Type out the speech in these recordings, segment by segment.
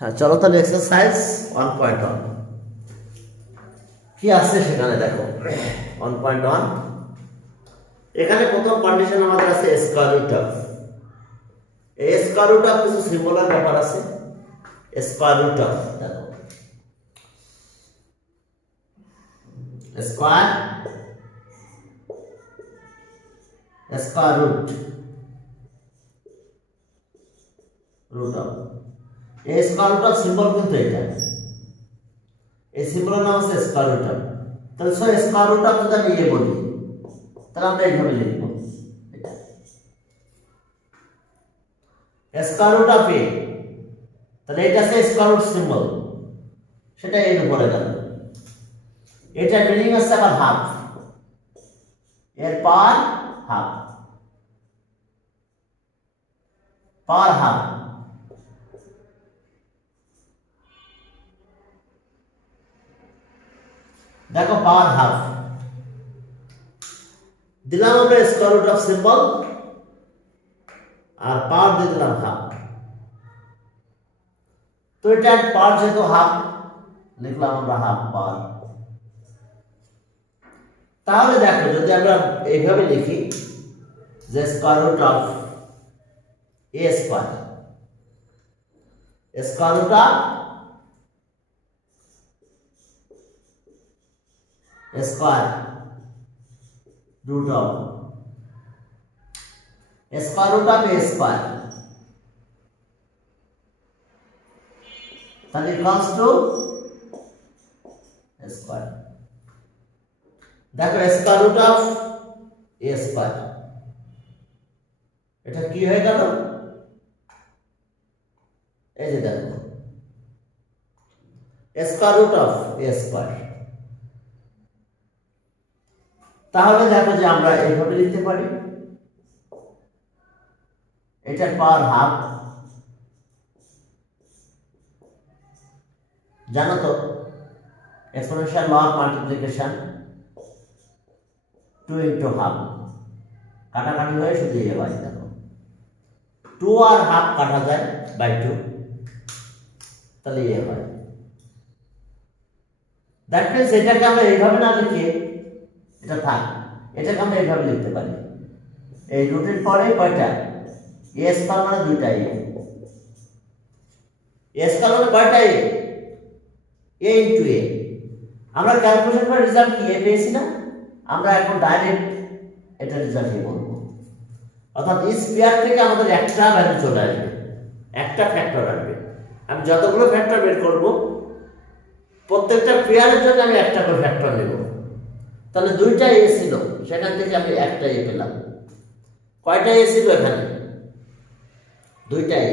হ্যাঁ, চলো তাহলে এক্সারসাইজ 1.1 কি আছে সেখানে দেখো। 1.1 এখানে প্রথম কন্ডিশন আমাদের আছে স্কয়ার রুট অফ। এই স্কয়ার রুট অফ কিছু সিম্বলের ব্যাপার আছে। স্কয়ার রুট অফ দেখো, স্কয়ার স্কয়ার রুট অফ এই স্কয়ার রুট অফ সিম্বল কিন্তু এটা, এই সিম্বলের নাম হচ্ছে স্কয়ার রুট অফ। তাহলে স্কয়ার রুট অফ যদি আমি বলি তাহলে আমরা এইভাবে লিখব, স্কয়ার রুট অফ এ। তাহলে এটা আছে স্কয়ার রুট সিম্বল, সেটা এর উপরে গেল। এটা মিনিং আছে আবার হাফ, এর পাওয়ার হাফ, পাওয়ার হাফ। দেখো পাওয়ার হাফ দিলাম আমরা স্কয়ার রুট অফ সিম্বল, আর পাওয়ার দিয়ে দিলাম হাফ। তো এটা পাওয়ার যেহেতু হাফ লিখলাম আমরা হাফ পাওয়ার। তাহলে দেখো যদি আমরা এইভাবে লিখি যে square root of A square, square root of square root of square root of A square, তাহলে ইকুয়ালস টু স্কয়ার। দেখো square root of A square, এটা কি হয়ে গেল? এই যে দেখো square root of A square. তাহলে দেখো যে আমরা এইভাবে লিখতে পারি, এটার পাওয়ার হাফ। জানো তো exponential law of multiplication 2 into half, কাটাকাটি হয়ে শুধু এ বাই। দেখো 2 আর হাফ কাটা যায় বাই 2, তাহলে এ হয়। দ্যাট মিন্স এটাকে আমরা এইভাবে না লিখে, এটা থাক, এটাকে আমরা এইভাবে লিখতে পারি। এই রুটের পরে কয়টা এ স্কয়ার মানে দুইটা এ স্কয়ার মানে কয়টা এ ইনটু এ। আমরা ক্যালকুলেশন করে রেজাল্ট কি এ পেয়েছি না, আমরা এখন ডাইরেক্ট এটা রেজাল্টই বলবো। অর্থাৎ এই স্কয়ার থেকে আমাদের একটা ভ্যালু চলে আসবে, একটা ফ্যাক্টর আসবে। আমি যতগুলো ফ্যাক্টর বের করব প্রত্যেকটা পেয়ারের জন্য আমি একটা করে ফ্যাক্টর নেব। তাহলে দুইটা এ ছিল, সেখান থেকে আমি একটা এ পেলাম। কয়টা এ ছিল এখানে? দুইটা এ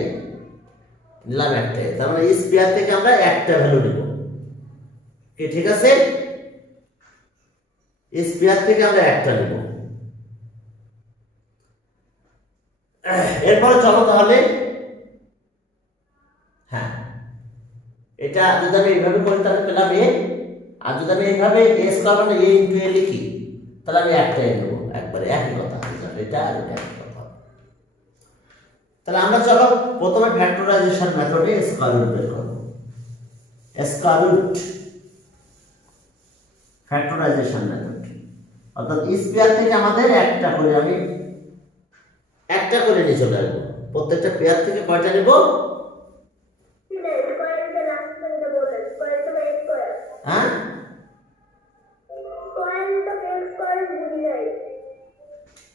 নিলাম, একটা এ। তার মানে এই স্কয়ার থেকে আমরা একটা ভ্যালু নেব। কি ঠিক আছে? এই স্কয়ার থেকে আমরা একটা নেব। এরপরে চলো তাহলে, হ্যাঁ এটা যদি আমি এইভাবে করি তাহলে পেলাম এ, আর যদি আমি এইভাবে এ স্কয়ার মানে এ ইনটু এ লিখি তাহলে আমি একটা এ নেব, একবারে একই কথা। এটা আর এটা একই কথা। তাহলে আমরা চলো প্রথমে ফ্যাক্টরাইজেশন মেথডে স্কয়ার রুট বের করব। স্কয়ার রুট ফ্যাক্টরাইজেশন মেথড, অর্থাৎ স্কয়ার থেকে আমাদের একটা করে আমি একটা করে নিয়ে চলে আসবো। প্রত্যেকটা পেয়ার থেকে কয়টা নেব? হ্যাঁ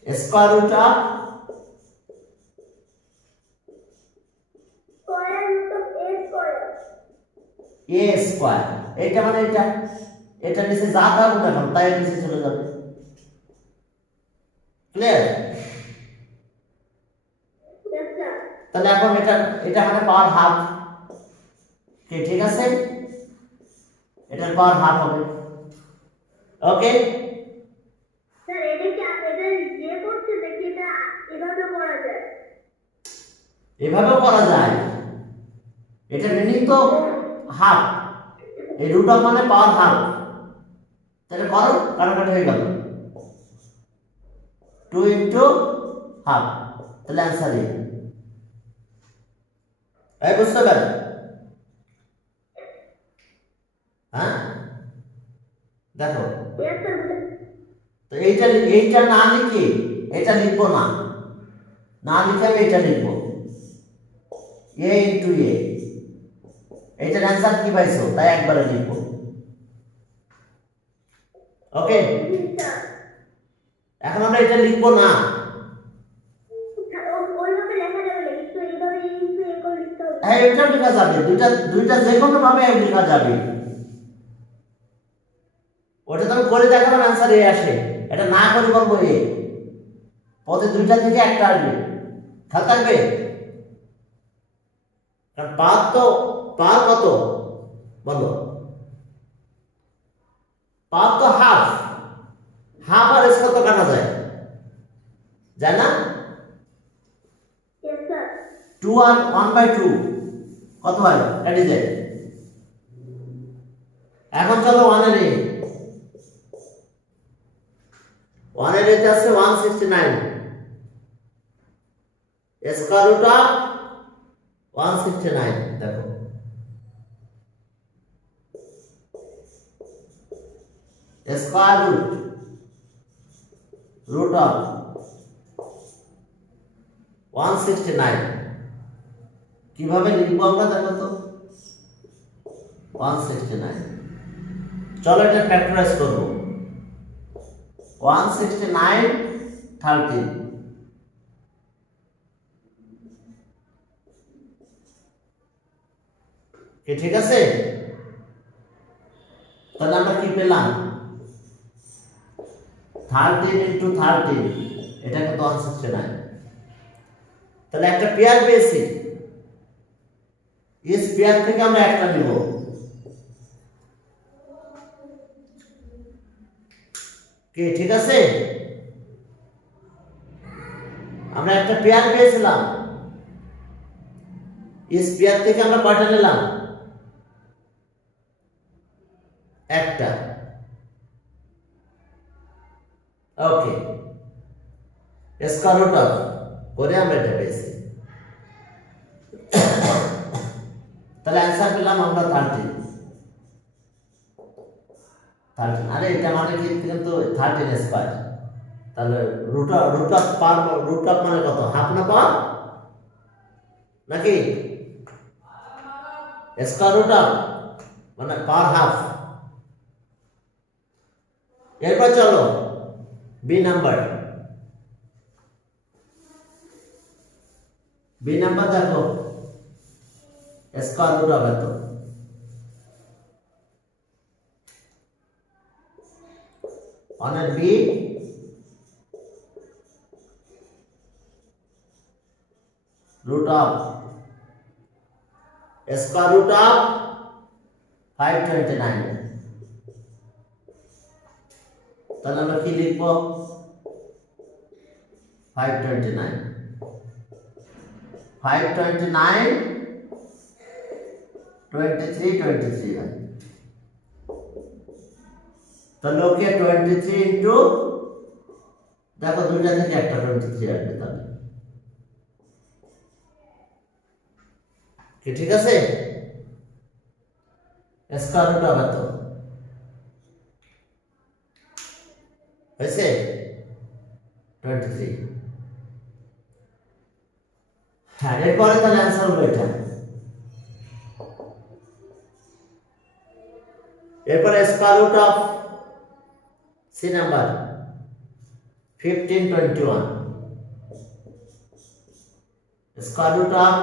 square root of A square, এটা মানে এটা, এটা নিচে যা থাকুক না কেন তাই নিচে চলে যাবে। ক্লিয়ার? তাহলে এখন এটা এটা মানে পাওয়ার হাফ। কি ঠিক আছে? এটার পাওয়ার হাফ হবে। ওকে, স্যার এটা কি এটা যে করতে নাকি এটা এভাবে করা যায়? এভাবেও করা যায়। এটা মিনিং তো হাফ, এই রুট অফ মানে পাওয়ার হাফ। তাহলে করো, কাটাকাটি হয়ে গেল 2 ইনটু হাফ, তাহলে आंसर এ। বুঝতে পারলে? দেখো, Yes, sir. তো এইটা না লিখে এটা লিখবো না, না লিখে আমি এটা লিখবো এ ইন্টু এ। এইটার অ্যান্সার কি পাইছো তাই একবারে লিখবো। ওকে, জি, স্যার। এখন আমরা এটা লিখবো না, ওইভাবে লেখা যাবে না, একটু এইভাবে একটু এ করে লিখতে হবে। হ্যাঁ এটা লেখা যাবে, দুইটা যে কোনো ভাবে লেখা যাবে। ওটা তুমি করে দেখাবার অ্যান্সার এ আসে, এটা না করে বলবো এ, পথে দুইটা থেকে একটা আসবে, খেয়াল থাকবে। কারণ পার কত বলো, পার তো হাফ, হাফ আর এস কত কাটা যায়, যায় না? Yes, sir. 2 আর 1/2 কত হয়, কেটে যায়। এখন চলো 1 এর এ, 1 এর এতে আছে 169, স্কয়ার রুট অফ 169, দেখো স্কয়ার রুট অফ 169 কিভাবে লিখবো আমরা দেখো তো, 169, চলো এটা ফ্যাক্টরাইজ করবো, 169 13, কি ঠিক আছে? তাহলে আমরা কি পেলাম, 13 ইন্টু 13, এটা কিন্তু 169, তাহলে একটা পেয়ার পেয়েছি, এই পেয়ার থেকে আমরা একটা নিব, কি ঠিক আছে? আমরা একটা পেয়ার পেয়েছিলাম, এই পেয়ার থেকে আমরা কয়টা নিলাম, একটা। ওকে, স্কয়ার রুট অফ করে আমরা এটা পেয়েছি, তাহলে অ্যান্সার পেলাম আমরা 13। আরে এটা মানে কি কিন্তু 13 স্কয়ার, তাহলে রুট অফ পার, রুট অফ মানে কত, হাফ না পার নাকি, স্কয়ার রুট অফ মানে পার হাফ। এরপর চলো বি নাম্বার, দেখো স্কয়ার রুট অফ এত, অনেক B root of square root of 529, তাহলে আমরা কি লিখব, 529 23 হয়, তাহলে ওকে 23 ইন্টু, দেখো দুইটা থেকে একটা 23 আসবে, তাহলে কি ঠিক আছে? স্কয়ার রুট অফ এত হয়েছে 23। হ্যাঁ, এরপরে তাহলে অ্যান্সার হলো এটা। এরপরে square root of C number 1521, square root of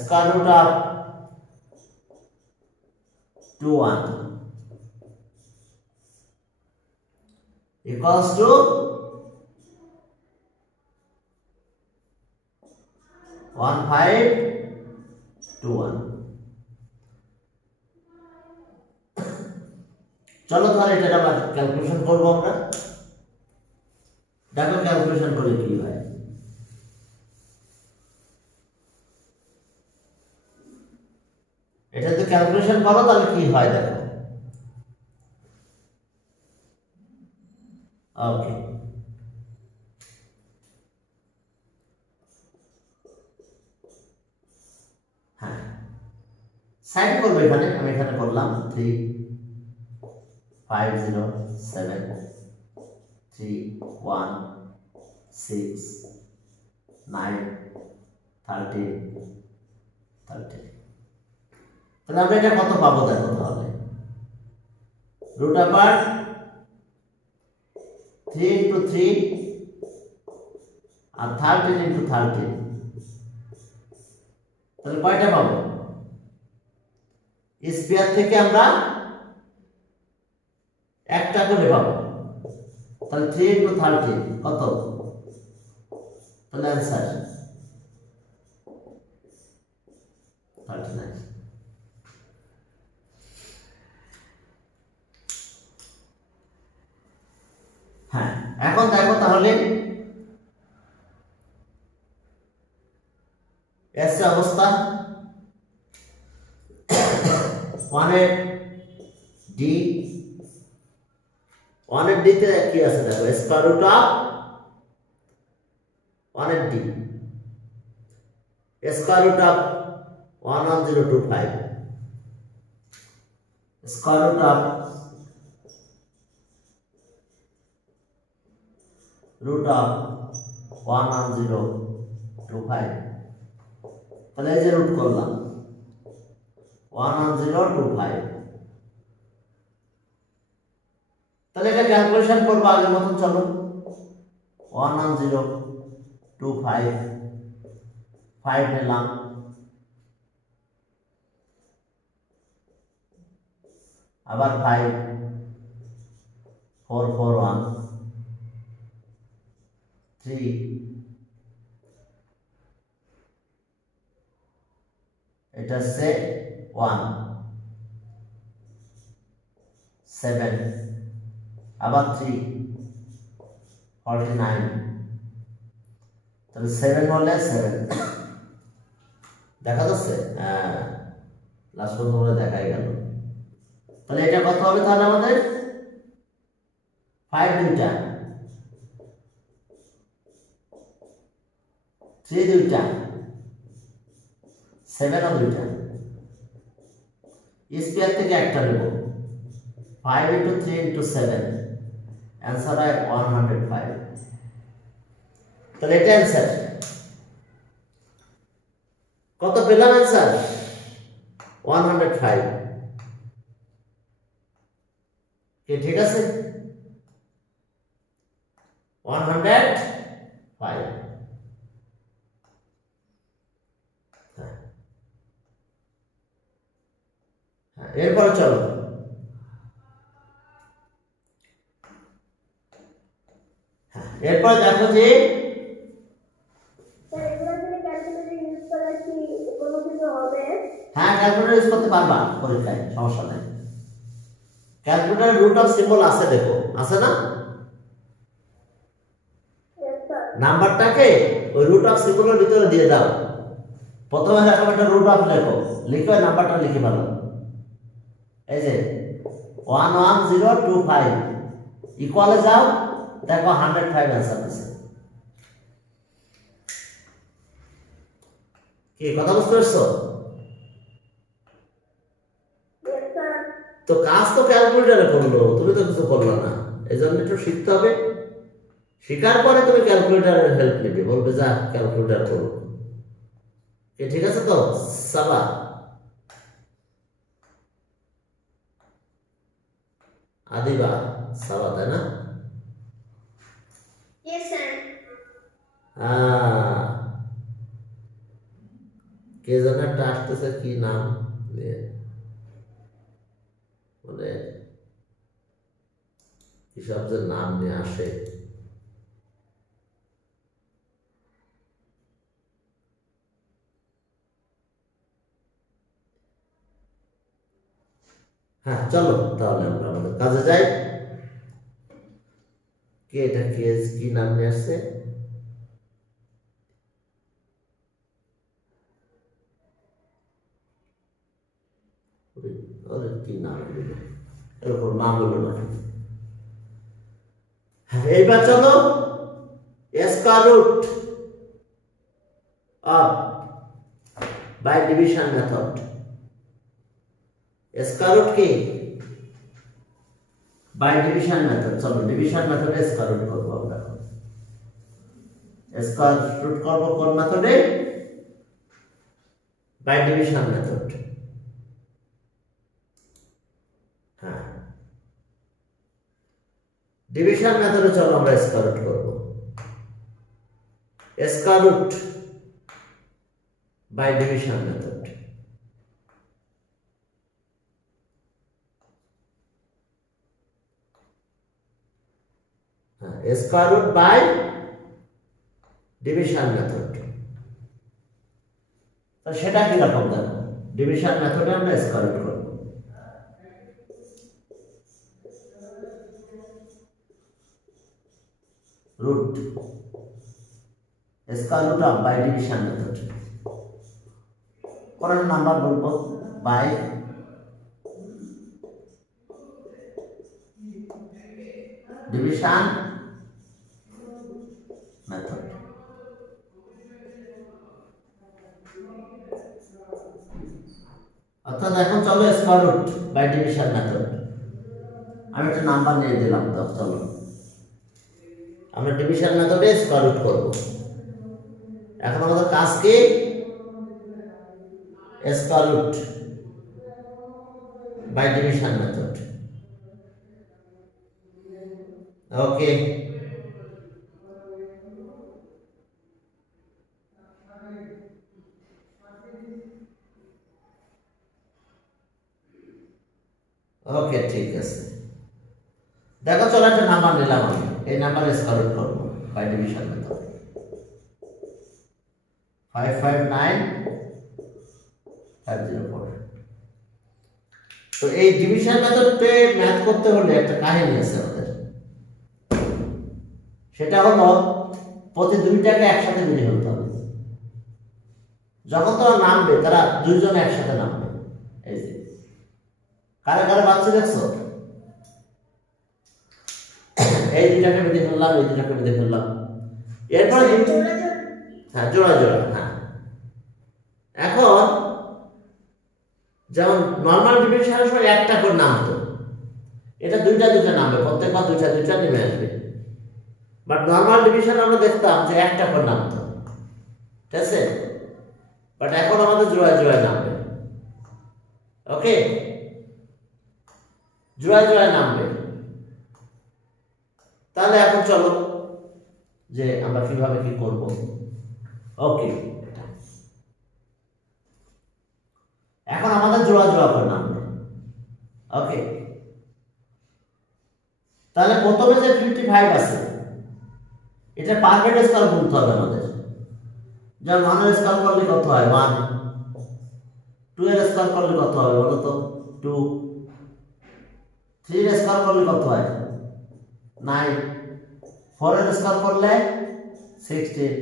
square root of 21 equals to 1521। চলো তাহলে এটা আবার ক্যালকুলেশন করবো আমরা, দেখো ক্যালকুলেশন করে কি হয়। এটা যদি ক্যালকুলেশন করো তাহলে কি হয় দেখো। ওকে, হ্যাঁ সাইন করবো এখানে, আমি এখানে করলাম 3 5 0 7 3 1 6 9 13 13। তাহলে আমরা এটা কত পাবো দেখো তাহলে, রুট আপার 3 into 3 আর 13 into 13, তাহলে কয়টা পাবো? স্কয়ার থেকে আমরা একটা করে পাবো, তাহলে 3 into 13 কত? তাহলে অ্যান্সার 39। হ্যাঁ, এখন দেখো তাহলে এস অবস্থা 1 এর ডি, 1 এর ডি তে কি আছে দেখো, স্কয়ার রুট অফ 1 এর D square root of 11025 square root of root of 11025, তাহলে এই যে রুট করলাম 11025, তাহলে এটা ক্যালকুলেশন করবো আগের মতন। চলো 11025 5 নিলাম, আবার 5 4 4 1 3 এটা সে 1 7 আবার 3 49, তাহলে 7 হলে 7 দেখা যাচ্ছে, হ্যাঁ লাস্ট পর্যন্ত দেখাই গেল। তাহলে এটা কত হবে তাহলে আমাদের 5 দুইটা, 3 দুইটা, 7 ও দুইটা, স্কয়ার থেকে একটা নেব, 5 into 3 into 7, অ্যান্সার হয় 105। তাহলে এটা অ্যান্সার কত পেলাম? অ্যান্সার 105। কি ঠিক আছে? 105। এরপরে চলো এরপরে দেখো যে স্যার এগুলো থেকে ক্যালকুলেটর ইউজ করা কি কোনো কিছু হবে? হ্যাঁ ক্যালকুলেটর ইউজ করতে পারবা পরীক্ষায়, সমস্যা নাই। ক্যালকুলেটরের রুট অফ সিম্বল আছে, দেখো আছে না, Yes, স্যার। নাম্বারটাকে ওই রুট অফ সিম্বলের ভিতরে দিয়ে দাও। প্রথমে এরকম একটা রুট অফ লেখো, লিখে ওই নাম্বারটা লিখে ভালো, এই যে 11025 ইকুয়ালে যাও, দেখো 105 অ্যান্সার দিছে। কি কথা বুঝতে পারছো? Yes, sir. তো কাজ তো ক্যালকুলেটরে করলো, তুমি তো কিছু করলো না, এই জন্য একটু শিখতে হবে। শেখার পরে তুমি ক্যালকুলেটরের হেল্প নিবে, বলবে যা ক্যালকুলেটর করো। কি ঠিক আছে তো? সাবা আদিবা সাবা, তাই না? Yes, sir. কে যেন একটা আসতেছে, কি নাম নিয়ে, মানে কি সব যে নাম নিয়ে আসে, হ্যাঁ চলো তাহলে আমরা আমাদের কাজে যাই। কে এটা কে কি নাম নিয়ে আসছে? কি নাম হলো, এরকম নাম হলো না। এইবার চলো square root of by division method, square root কি বাই ডিভিশন মেথড। চলো ডিভিশন মেথডে স্কয়ার রুট করবো আমরা। স্কয়ার রুট করবো কোন মেথডে? By division method. হ্যাঁ, ডিভিশন মেথডে চলো আমরা স্কয়ার রুট করবো। Square root by division method. Square root by division method. তো সেটা কিরকম দেখো, ডিভিশন মেথডে আমরা স্কয়ার রুট করব। Root square root of by division method. কোন নাম্বার বলবো? By division method. অর্থাৎ এখন চলো square root by division method. আমি একটা নাম্বার নিয়ে দিলাম, তো চলো আমরা ডিভিশন মেথডে স্কয়ার রুট করব। এখন আমাদের কাজ কি? Square root by division method. Okay, okay ঠিক আছে। দেখো চলো একটা নাম্বার নিলাম, আমি এই নাম্বারে স্কয়ার রুট করবো বাই ডিভিশন মেথড। 559504। তো এই ডিভিশন মেথডে ম্যাথ করতে হলে একটা কাহিনী আছে আমাদের। সেটা হলো প্রতি দুইটাকে একসাথে মিলে ফেলতে হবে। যখন তোরা নামবে তারা দুইজন একসাথে নামবে। এই যে কারে কারে বাচ্চা দেখছো? এই দুইটাকে বেঁধে ফেললাম, এই দুইটাকে বেঁধে ফেললাম। এরপরে হ্যাঁ জোড়া জোড়া। হ্যাঁ, এখন যেমন নর্মাল ডিভিশনের সময় একটা করে নামতো, এটা দুইটা দুইটা নামবে, প্রত্যেকবার দুইটা দুইটা নেমে আসবে। বাট নর্মাল ডিভিশন আমরা দেখতাম যে একটা করে নামতো, ঠিক আছে? বাট এখন আমাদের জোড়ায় জোড়ায় নামবে। ওকে, জোড়ায় জোড়ায় নামবে। তাহলে এখন চলো যে আমরা কিভাবে কি করব। ওকে, এখন আমাদের জোড়া জোড়া করে নামবে। ওকে, তাহলে প্রথমে যে 55 আছে এটা পারফেক্ট স্কয়ার গুনতে হবে আমাদের। যেমন 1 এর স্কয়ার করলে কত হয়? 1। 2 এর স্কয়ার করলে কত হবে বলো তো? 2। 3 এর স্কয়ার করলে কত হয়? 9। 4 এর স্কয়ার করলে 16।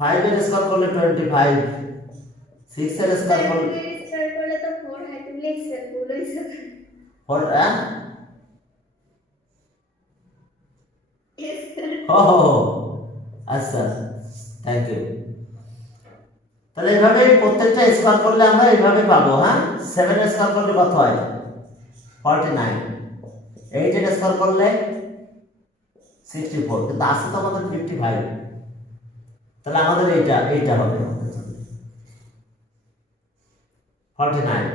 5 এর স্কয়ার করলে 25। 6 এর স্কয়ার করলে তো 4 है, तुम लिख सकते हो। 4 Yes, sir. ও আচ্ছা, থ্যাংক ইউ। তাহলে এইভাবে প্রত্যেকটা স্কয়ার করলে আমরা এইভাবে পাবো। হ্যাঁ, 7 এর স্কয়ার করলে কত হয়? 49। 8 এর স্কয়ার করলে 64। কিন্তু আছে তো আমাদের 55। তাহলে আমাদের এইটা হবে 49।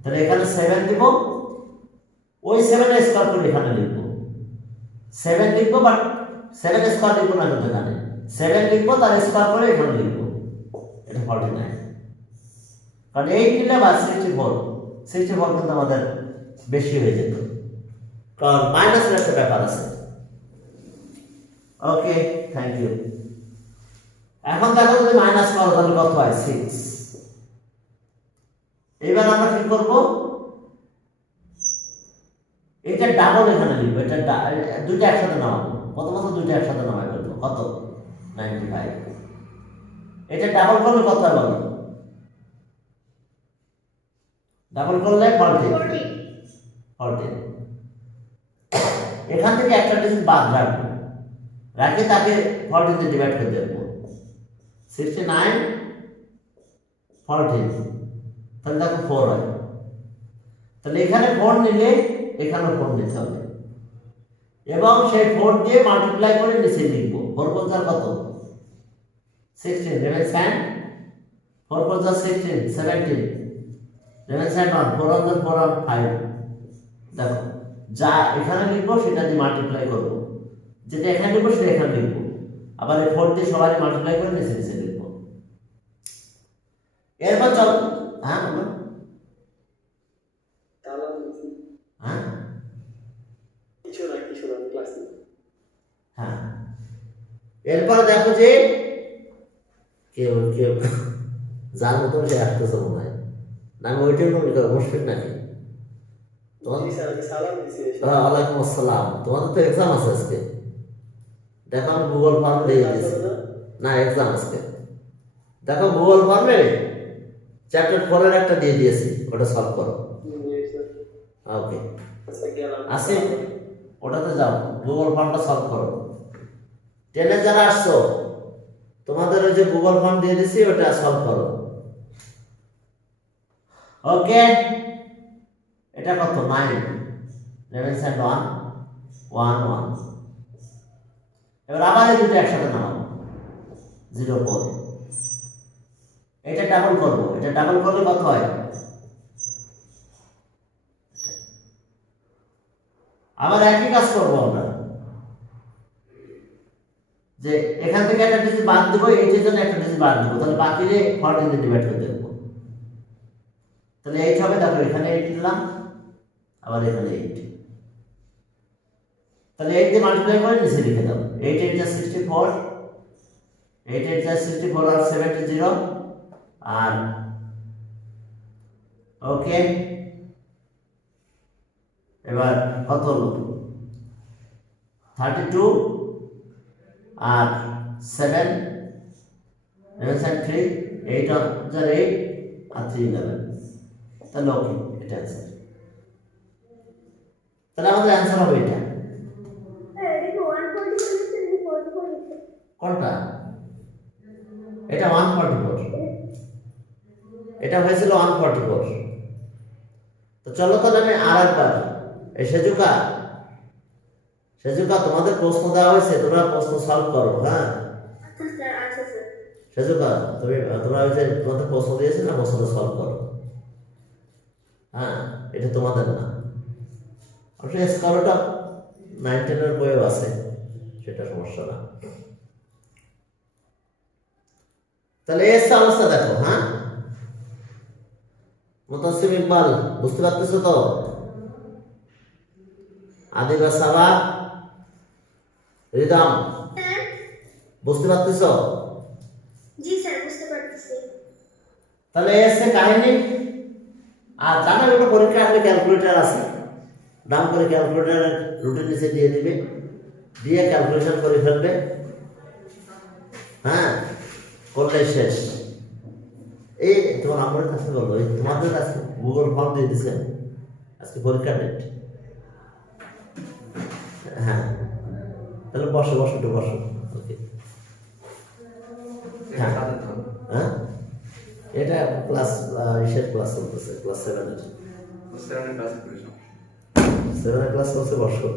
তাহলে এখানে 7 দিব, ওই 7 এর স্কয়ার করে এখানে লিখব। 7 লিখবো, বাট 7 স্কয়ার লিখবো না কিন্তু এখানে 7 লিখবো, তার স্কয়ার করে এখানে লিখবো। এটা 49। কারণ 8 নিলে বা 64 কিন্তু আমাদের বেশি হয়ে যেত, কারণ মাইনাসের একটা ব্যাপার আছে। ওকে, থ্যাংক ইউ। এখন দেখো যদি মাইনাস করো তাহলে কত হয়? 6। এবার আমরা কি করব? এটা ডাবল এখানে লিখবো। এটা দুইটা একসাথে নামাবো। প্রথমত দুইটা একসাথে নামাই ফেলবো। কত? 95। এটা ডাবল করলে কত হয় বলো? ডাবল করলে 40। এখান থেকে একটা ডিজিট বাদ রাখবো, রাখে তাকে 40 দিয়ে ডিভাইড করে দেবো। 69 40, তাহলে দেখো 4 হয়। তাহলে এখানে 4 নিলে এখানে 4 নিতে হবে এবং সেই 4 দিয়ে মাল্টিপ্লাই করে নিচে লিখবো 4 4 যা কত 16 11 স্যান্ড 4 4 যা 16 17 11 স্যান্ড 1 4 1 4 1 5 দেখো যা এখানে লিখবো সেটা দিয়ে মাল্টিপ্লাই করব যেটা এখানে লিখবো সেটা এখানে লিখবো আবার এই 4 দিয়ে সবাই মাল্টিপ্লাই করে নিচে নিচে লিখবো এরপর চল হ্যাঁ বলো হ্যাঁ হ্যাঁ এরপর দেখো যে কেউ কেউ যার মতো সে আসতেছে মনে হয় না আমি ওইটাই মনে করি মুশফিক নাকি ওয়ালাইকুম আসসালাম তোমাদের তো এক্সাম আছে আজকে দেখো আমি গুগল ফর্ম দিয়ে দিয়েছি না এক্সাম আজকে দেখো গুগল ফর্মে চ্যাপ্টার 4 এর একটা দিয়ে দিয়েছি ওটা সলভ করো ওকে আসি ওটাতে যাও গুগল ফর্মটা সলভ করো 10 এ যারা আসছো তোমাদের ওই যে গুগল ফর্ম দিয়ে দিয়েছি ওটা সলভ করো ওকে এটা কত 9 11 স্যান্ড 1 1 1 এবার আবার এই দুটো একসাথে নামাবো 0 4 এটা ডাবল করব এটা ডাবল করলে কত হয় আবার একই কাজ করব আমরা যে এখান থেকে একটা ডিজিট বাদ দেব এইটার জন্য একটা ডিজিট বাদ দেব তাহলে বাকিরে 14 দিয়ে ডিভাইড করে দেব তাহলে 8 হবে দেখো এখানে 8 দিলাম আবার এখানে 8 তাহলে 8 দিয়ে মাল্টিপ্লাই করে নিচে লিখে দাও 8 8 যা 64 8 8 যা 64 আর 70 আর ওকে এবার কত হলো 32 আর 7 11 3 8 যা 8 আর 3 11 তাহলে ওকে এটা आंसर তাহলে আমাদের आंसर হবে এটা কোনটা এটা 144 এটা হয়েছিল 144 তো চলো তাহলে আমি আরেকবার এই সেজুকা তোমাদের প্রশ্ন দেওয়া হয়েছে তোমরা প্রশ্ন সলভ করো হ্যাঁ সেজুকা তোমরা ওই যে তোমাদের প্রশ্ন দিয়েছে না প্রশ্নটা সলভ করো হ্যাঁ এটা তোমাদের না আসলে স্কোরটা 9 10 এর বইও আছে সেটা সমস্যা না তাহলে এই অবস্থা দেখো হ্যাঁ মুতাসিম ইকবাল বুঝতে পারতেছো তো আদিবা সাবা রিদম বুঝতে পারতেছো জি স্যার বুঝতে পারতেছি তাহলে এসে কাহিনী আর জানা একটা পরীক্ষা আসলে ক্যালকুলেটর আছে দাম করে ক্যালকুলেটর রুটিন নিচে দিয়ে দিবে দিয়ে ক্যালকুলেশন করে ফেলবে হ্যাঁ করলে শেষ এই তোমার আমার কাছে বলবো তোমাদের কাছে গুগল ফর্ম দিয়ে দিয়েছেন আজকে পরীক্ষা ডেট হ্যাঁ তাহলে বসো একটু বসো ওকে হ্যাঁ হ্যাঁ এটা ক্লাস ইসের ক্লাস চলতেছে ক্লাস 7 এর 7 এর ক্লাস চলছে বসো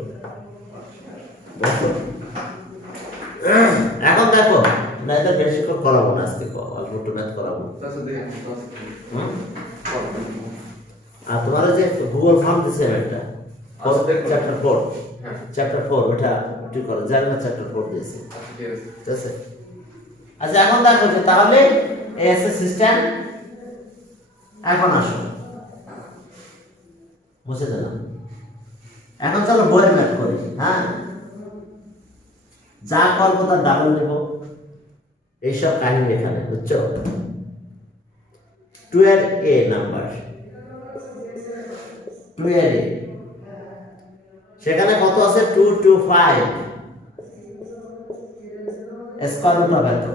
এখন দেখো না এটা বেশি করে করাবো না আজকে অল্প একটু ম্যাথ করাবো আর তোমার যে গুগল ফর্ম দিছে একটা চ্যাপ্টার 4 ওটা ঠিক করো জানি না চ্যাপ্টার 4 দিয়েছে ঠিক আছে আচ্ছা এখন দেখো যে তাহলে এএসএ সিস্টেম এখন আসো মুছে দিলাম এখন চলো বইয়ের ম্যাথ করি হ্যাঁ যা করবো তার ডাবল নেব এইসব কাহিনী এখানে বুঝছো 2 এর এ নাম্বার 2 এর এ সেখানে কত আছে 225 স্কয়ার রুট হবে তো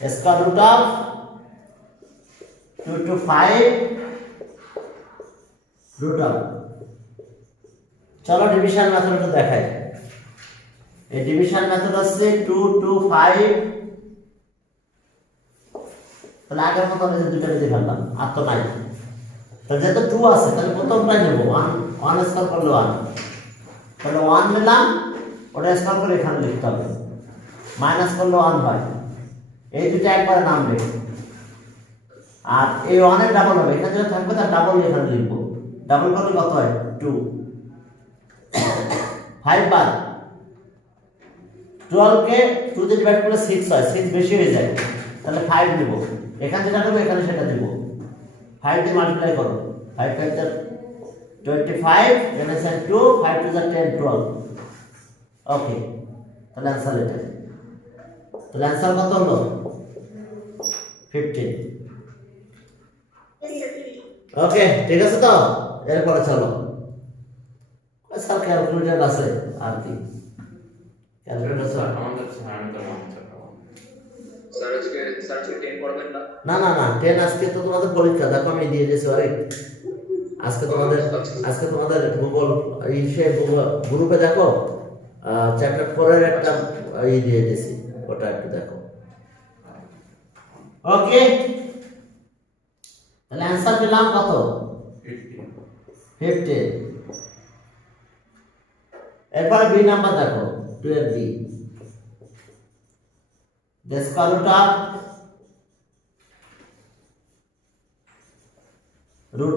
square root of 225 root of চলো ডিভিশন মেথডটা দেখাই এই ডিভিশন মেথড আছে 225 তাহলে আগের মতো আমি দুইটা বেঁধে ফেললাম, আর তো নাই। তাহলে যেহেতু টু আছে তাহলে প্রথমটাই নেবো, ওয়ান স্কোয়ার করলে ওয়ান, তাহলে ওয়ান নিলাম, ওটা স্কোয়ার করে এখানে লিখতে হবে, মাইনাস করলে ওয়ান হয়, এই দুটো একবারে নামবে। আর এই ওয়ানের ডাবল হবে, এখানে যেটা থাকবে তার ডাবল এখানে লিখবো, ডাবল করলে কত হয় টু, 5 বার 12 কে 2 দিয়ে ডিভাইড করলে 6 হয়, 6 বেশি হয়ে যায়, তাহলে 5 দেব, এখানে যেটা দেবো এখানে সেটা দেব, 5 দিয়ে মাল্টিপ্লাই করো, 5 5 যা 25, এখানে আছে 2, 5 2 যা 10 12, ওকে, তাহলে आंसर এটা, তাহলে आंसर কত হলো 15। ওকে, ঠিক আছে তো, এরপরে চলো স্যার ক্যালকুলেটর আছে আর কি, ক্যালকুলেটর স্যার আমাদের আমি তো স্যার আজকে 10 পড়বেন না? না না না 10 আজকে তো তোমাদের পরীক্ষা, দেখো আমি দিয়ে দিয়েছি অনেক, আজকে তোমাদের গুগল গ্রুপে দেখো চ্যাপ্টার 4 এর একটা দিয়ে দিয়েছি, ওটা একটু দেখো। ওকে, তাহলে आंसर পেলাম কত 15। এরপর বি নাম্বার দেখো 12b, the square root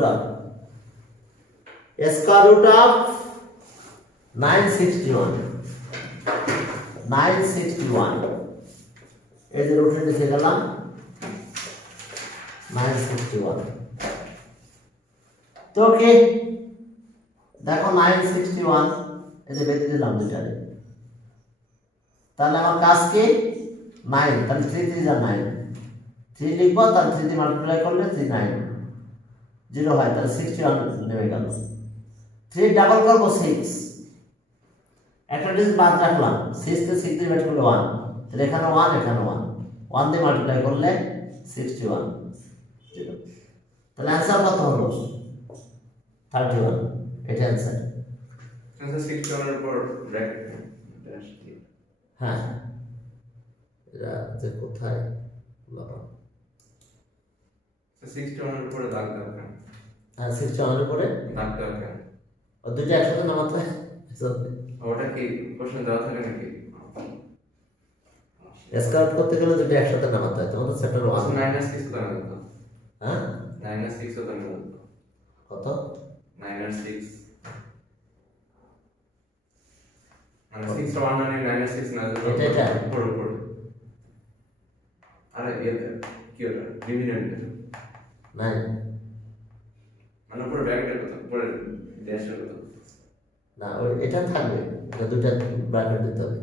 of square root of 961 এই যে রুট নিচে গেলাম 961, তো ওকে দেখো 961 এই যে বেঁধে দিলাম দুটারে, তাহলে আমার কাজ কি 9, তাহলে 3 3 যা 9, 3 লিখবো, তাহলে 3 দিয়ে মাল্টিপ্লাই করলে 3 9 0 হয়, তাহলে 61 নেমে গেল। 3 ডাবল করবো 6, একটা ডিজিট বাদ রাখলাম, 6 তে 6 দিয়ে ডিভাইড করলে 1, তাহলে এখানে 1 এখানে 1, 1 দিয়ে মাল্টিপ্লাই করলে 61 0, তাহলে आंसर কত হলো 31, এটা आंसर। আচ্ছা 61 এর উপর ব্র্যাকেট ড্যাশ দিয়ে হ্যাঁ, এটা যে কোথায় লাগাবো, 61 এর উপরে দাগ দাও কেন? হ্যাঁ 61 এর পরে দাগ দাও কেন? ও দুটো একসাথে নামাতে হয়। ওটা কি প্রশ্ন দেওয়া থাকে নাকি? স্কাউট করতে গেলে দুটো একসাথে নামাতে হয়, তোমাদের চ্যাপ্টার 1 9 6 তো না তো হ্যাঁ 9 6 তো না কত 9 6 মানে 6 1 9 6 না এটা পড়ো আরে এটা কি ওটা ডিভিডেন্ড 9 মানে উপরে ব্র্যাকেটের কথা, উপরে ড্যাশের কথা। না ওই এটা থাকবে, এটা দুটো ব্র্যাকেট দিতে হবে,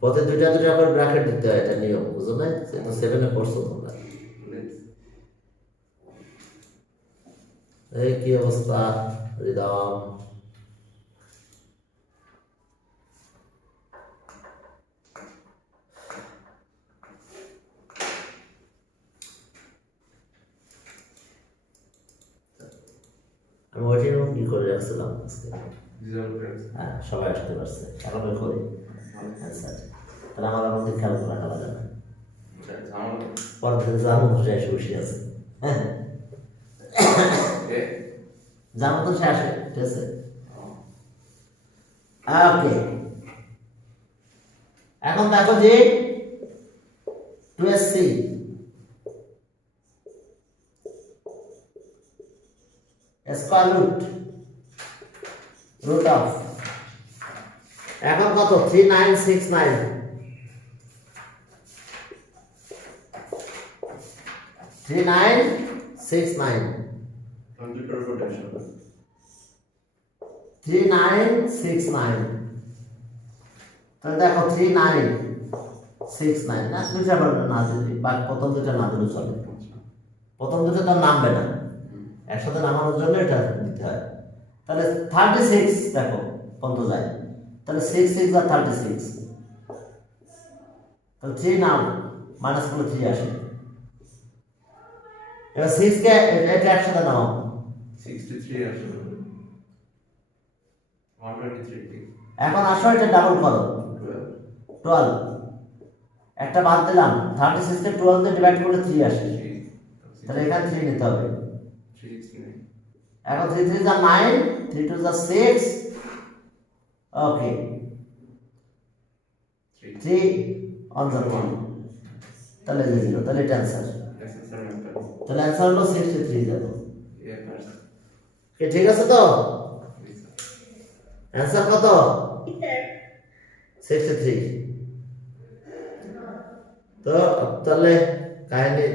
পথে দুটো করে ব্র্যাকেট দিতে হয়, এটা নিয়ম বুঝো না, সেটা 7 এ পড়ছো তোমরা। এই কি অবস্থা রিদম, আমি ওইটাই কি করে রাখছিলাম আজকে, হ্যাঁ সবাই আসতে পারছে, আরামে করি আচ্ছা, তাহলে আমার মধ্যে খেয়াল করে রাখা লাগে না, পরের দিন যার মতো সে এসে বসে আছে, হ্যাঁ যার মতো সে আসে, ঠিক আছে ওকে। এখন দেখো যে 2sc স্কয়ার রুট অফ, এখন কত 3969, 3969 কম্পিউটার উপর ড্যাশ হবে 3969, তাহলে দেখো 3969 না, দুইটা না দিলে বা প্রথম দুটো না দিলে চলে, প্রথম দুটো তো নামবে না, একসাথে নামানোর জন্য এটা দিতে হয়, তাহলে 36 দেখো কত যায়, তাহলে 6 6 আর 36, তাহলে 3 নাম মাইনাস করলে 3 আসে, এবার 6 কে এটা একসাথে নামাও, 63 আসবে 123 এখন আসো এটা ডাবল করো 12, একটা বাদ দিলাম, 36 কে 12 দিয়ে ডিভাইড করলে 3 আসে, তাহলে এখানে 3 নিতে হবে। 3 3 এখন 3 3 যা 9, 3 2 যা 6, ওকে 3 3 on the 1, তাহলে 0, তাহলে এটা অ্যান্সার। Yes, sir. তাহলে অ্যান্সার হলো 63 যাবে। Yes, sir. কি ঠিক আছে তো? Yes, sir. অ্যান্সার কত? স্যার 63। তো তাহলে কাহিনী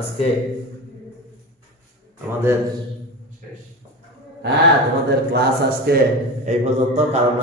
আজকে আমাদের শেষ। হ্যাঁ তোমাদের ক্লাস আজকে এই পর্যন্ত, কারণ